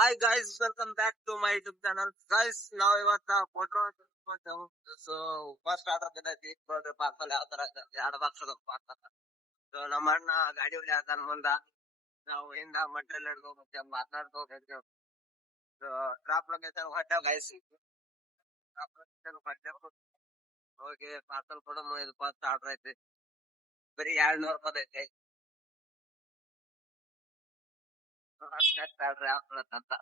Hi guys, welcome back to my YouTube channel. Guys, ನಾವು ಇವತ್ತ photo ತಗೊಂಡು so first order ಬಂದೈತಿ ನೋಡ್ರಿ ಪಾರ್ಸಲ್ ಯಾವ ತರ ಎರಡು ಬಾಕ್ಸ್ ಪಾರ್ಸಲ್. ಸೊ ನಮ್ಮ ಅಣ್ಣ ಗಾಡಿ ಹೊಡ್ಯಾತಾನ ಮುಂದ, ನಾವು ಹಿಂದ ಮಟೀರಿಯಲ್ ಹಿಡ್ದು ಮತ್ತೆ ಮಾತಾಡ್ತಾ ಹೋಗ್ತೇವೆ. ಸೊ ಡ್ರಾಪ್ ಲೊಕೇಶನ್ ಹೊಟ್ಟೆ ಗೈಸ್, ಡ್ರಾಪ್ ಲೊಕೇಶನ್ ಹೊಟ್ಟೆ ಹೋಗಿ ಪಾರ್ಸಲ್ ಕೊಡೋಣ. ಇದು ಫಸ್ಟ್ ಆರ್ಡರ್ ಐತಿ, ಬರೀ 200 ರೂಪಾಯಿ ಐತಿ. ನೆಕ್ಸ್ಟ್ ಆರ್ಡರ್ ಯಾವ ಅಂತ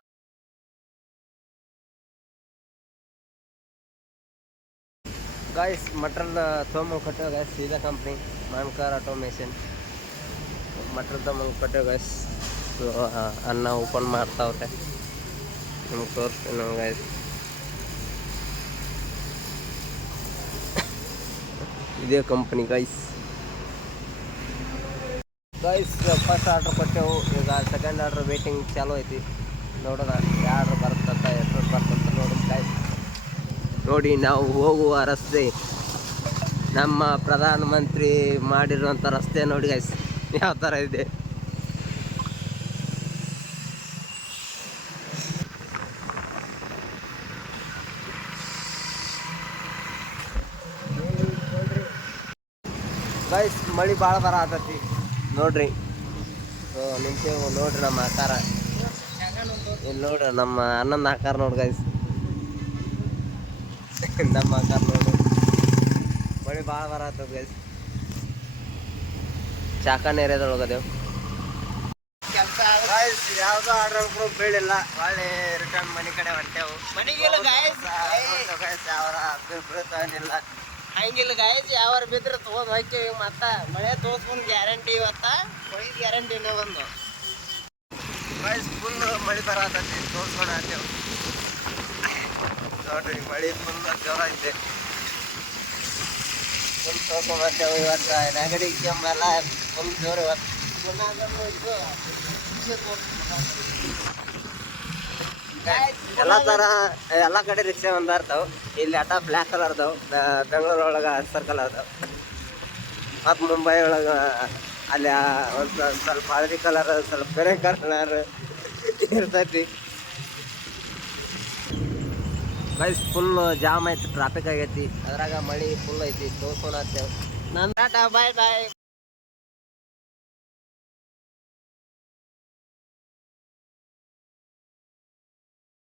गाइस मटरल तोम कट्टे गाइस सीधा कंपनी मानकर ऑटोमेशन मटर तोम कट्टे गाइस. तो अन्न ओपन ಮಾಡ್ತಾವ್ರೆ ನಿಮಗೆ ತೋರಿಸ್ತೀನಿ ನಾವು गाइस. ಇದೇ ಕಂಪನಿ गाइस. ಫಸ್ಟ್ ಆರ್ಡರ್ ಕೊಟ್ಟೆವು, ಈಗ ಸೆಕೆಂಡ್ ಆರ್ಡರ್ ವೇಟಿಂಗ್ ಚಾಲು ಐತಿ. ನೋಡೋಣ ಯಾವ ಆರ್ಡರ್ ಬರುತ್ತಂತ, ಎಷ್ಟು ಬರ್ತಂತ ನೋಡೋಣ गाइस. ನೋಡಿ ನಾವು ಹೋಗುವ ರಸ್ತೆ ನಮ್ಮ ಪ್ರಧಾನ ಮಂತ್ರಿ ಮಾಡಿರುವಂಥ ರಸ್ತೆ ನೋಡಿ ಗೈಸ್ ಯಾವ ಥರ ಇದೆ. ಗೈಸ್ ಮಳೆ ಭಾಳ ಬರತೈತಿ ನೋಡ್ರಿ. ಸೊ ನಿಂತೇವು ನೋಡ್ರಿ, ನಮ್ಮ ಆಕಾರ ಇಲ್ಲಿ ನೋಡ್ರಿ, ನಮ್ಮ ಅಣ್ಣನ ಆಕಾರ ನೋಡಿ ಗೈಸ್. ನಮ್ಮ ಆಕಾರ ನೋಡಿ, ಮಳೆ ಭಾಳ ಬರತ್ತದ ಗೈಸ್. ಚಾಕನ್ ಏರಿಯಾದೊಳಗದೇವು. ಕೆಲಸ ಯಾವುದೋ ಆರ್ಡರ್ ಕೂಡ ಬೀಳಿಲ್ಲ, ಒಳ್ಳೆ ರಿಟರ್ನ್ ಮನೆ ಕಡೆ ಹೊಂಟೇವು. ಮನೆಗಿಲ್ಲ ಗಾಯಸ್, ಅವರ ಬೀಳ್ತಾನಿಲ್ಲ ಹಂಗಿಲ್ಲ ಗಾಯಸ್. ಯಾವಾರ ಬಿದ್ರೆ ತೊಗೊಂಡು ಹೋಗ್ತೇವೆ. ಮತ್ತೆ ಮಳೆ ತೋರ್ಸ್ಕೊಂಡು ಗ್ಯಾರಂಟಿ ಇವತ್ತ, ಮಳೆ ಗ್ಯಾರಂಟಿನೇ ಒಂದು ಗಾಯಸ್. ಫುಲ್ ಮಳೆ ಬರತೈತಿ, ತೋರ್ಸ್ಕೊಂಡು ಹಾಕ್ತೇವೆ ನೋಡ್ರಿ. ಮಳೆ ಫುಲ್ ಜೋರ ಐತೆ, ಫುಲ್ ತೋರ್ಕೊಂಡ್ಬರ್ತೇವೆ ಇವತ್ತು. ನೆಗಡಿ ಕೆಮ್ಮೆಲ್ಲ ಫುಲ್ ಜೋರು ಇವತ್ತು. ಎಲ್ಲ ಥರ ಎಲ್ಲ ಕಡೆ ರಿಕ್ಷಾ ಒಂದ ಇರ್ತಾವೆ. ಇಲ್ಲಿ ಆಟ ಬ್ಲ್ಯಾಕ್ ಕಲರ್ ಅದಾವೆ, ಬೆಂಗಳೂರು ಒಳಗೆ ಹಸಿರು ಕಲರ್ ಅದಾವೆ. ಮತ್ತು ಮುಂಬೈ ಒಳಗೆ ಅಲ್ಲಿ ಒಂದು ಸ್ವಲ್ಪ ಹಳದಿ ಕಲರ್, ಸ್ವಲ್ಪ ಬೇರೆ ಕಲರ್ ಇರ್ತೈತಿ ಗೈಸ್. ಫುಲ್ ಜಾಮ್ ಐತಿ, ಟ್ರಾಫಿಕ್ ಆಗೈತಿ, ಅದ್ರಾಗ ಮಳೆ ಫುಲ್ ಐತಿ. ತೋರ್ಸ್ಕೊಂಡು ಹೋಗ್ತೇವೆ. ನನ್ನ ಟಾಟಾ, ಬಾಯ್ ಬಾಯ್.